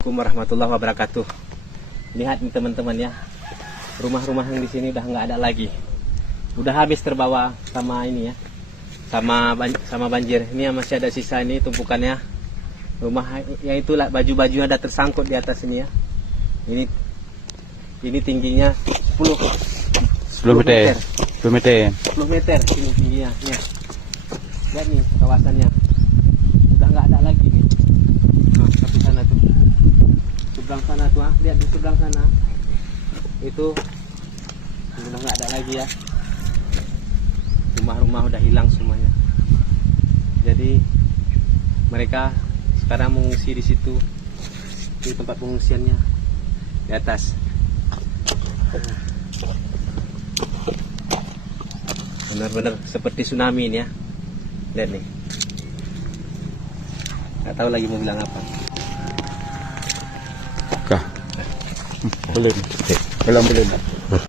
Assalamualaikum warahmatullahi wabarakatuh. Lihat nih teman-teman ya, rumah-rumah yang di sini udah nggak ada lagi, udah habis terbawa sama ini ya, sama banjir. Ini yang masih ada sisa ini tumpukannya. Rumah yang itulah baju-bajunya ada tersangkut di atas ini ya. Ini tingginya 10 meter. 10 meter. 10 meter ini tingginya. Ya. Lihat nih kawasannya, udah nggak ada lagi nih. Nah, tapi sana tuh. Seberang sana tuh, lihat di seberang sana itu udah nggak ada lagi ya, rumah-rumah udah hilang semuanya. Jadi mereka sekarang mengungsi di situ, di tempat pengungsiannya di atas. Benar-benar seperti tsunami ini ya, lihat nih, nggak tahu lagi mau bilang apa. Kah? Belum. Belum.